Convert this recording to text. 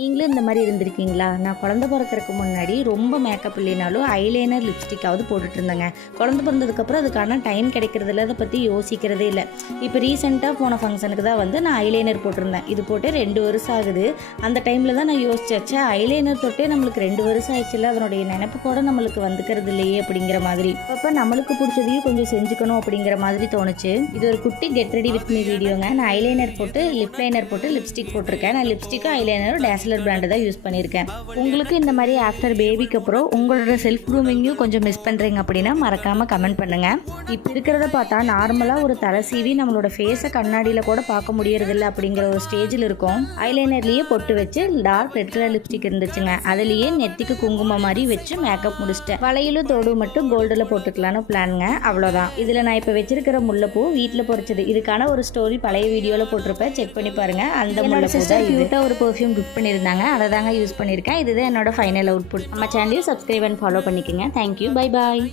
நீங்களும் இந்த மாதிரி இருந்திருக்கீங்களா? நான் குழந்தை பிறக்கறதுக்கு முன்னாடி ரொம்ப மேக்கப் இல்லைனாலும் ஐலைனர் லிப்ஸ்டிக்காவது போட்டுட்டு இருந்தேங்க. குழந்தை பிறந்ததுக்கப்புறம் அதுக்கான டைம் கிடைக்கிறதில்ல, அதை பற்றி யோசிக்கிறதே இல்லை. இப்போ ரீசெண்டாக போன ஃபங்க்ஷனுக்கு தான் வந்து நான் ஐலைனர் போட்டிருந்தேன். இது போட்டு 2 வருஷம் ஆகுது. அந்த டைமில் தான் நான் யோசிச்சேன், ஐலைனர் தொட்டே நம்மளுக்கு 2 வருஷம் ஆயிடுச்சுல, அதனுடைய நினைப்பு கூட நம்மளுக்கு வந்துக்கிறது இல்லையே அப்படிங்கிற மாதிரி. அப்போ நம்மளுக்கு பிடிச்சதையும் கொஞ்சம் செஞ்சுக்கணும் அப்படிங்கிற மாதிரி தோணுச்சு. இது ஒரு குட்டி கெட் ரெடி வித் மீ வீடியோங்க. நான் ஐலைனர் போட்டு லிப் லைனர் போட்டு லிப்ஸ்டிக் போட்டிருக்கேன். நான் லிப்ஸ்டிக்கும் ஐலைனரும் டேஸ்லர் பிராண்டு தான் யூஸ் பண்ணியிருக்கேன். உங்களுக்கு இந்த மாதிரி ஆஃப்டர் பேபிக்கு அப்புறம் உங்களோட செல்ஃப் க்ரூமிங்கையும் கொஞ்சம் மிஸ் பண்ணுறீங்க அப்படின்னா மறக்காமல் கமெண்ட் பண்ணுங்கள். இப்போ இருக்கிறத பார்த்தா நார்மலாக ஒரு தலை சீவி நம்மளோட ஃபேஸை கண்ணாடியில் கூட பார்க்க முடியறதில்ல அப்படிங்கிற ஒரு ஸ்டேஜில் இருக்கும். ஐலைனர்லேயே பொட்டு வச்சு டார்க் ரெட் கலர் லிப்ஸ்டிக் இருந்துச்சுங்க. அதுலேயே நெத்திக்கு குங்குமம் மாதிரி வச்சு மேக்கப் முடிச்சிட்டேன். வளையலும் தோடு மட்டும் கோல்டில் போட்டுக்கலான்னு பிளானுங்க. அவ்வளோதான். இதில் நான் இப்போ வச்சிருக்கிற முல்லைப்பூ வீட்டில் பொறிச்சது. இதுக்கான ஒரு ஸ்டோரி பழைய வீடியோவில் போட்டிருப்பேன், செக் பண்ணி பாருங்கள். அந்த முல்லைப்பூ தான் கியூட்டாக ஒரு பெர்ஃப்யூம் கிஃப்ட் பண்ணியிருந்தாங்க, அதை தாங்க யூஸ் பண்ணியிருக்கேன். இதுதான் என்னோட ஃபைனல் அவுட்புட். நம்ம சேனலையும் சப்ஸ்கிரைப் அண்ட் ஃபாலோ பண்ணிக்கோங்க. Thank you, bye bye.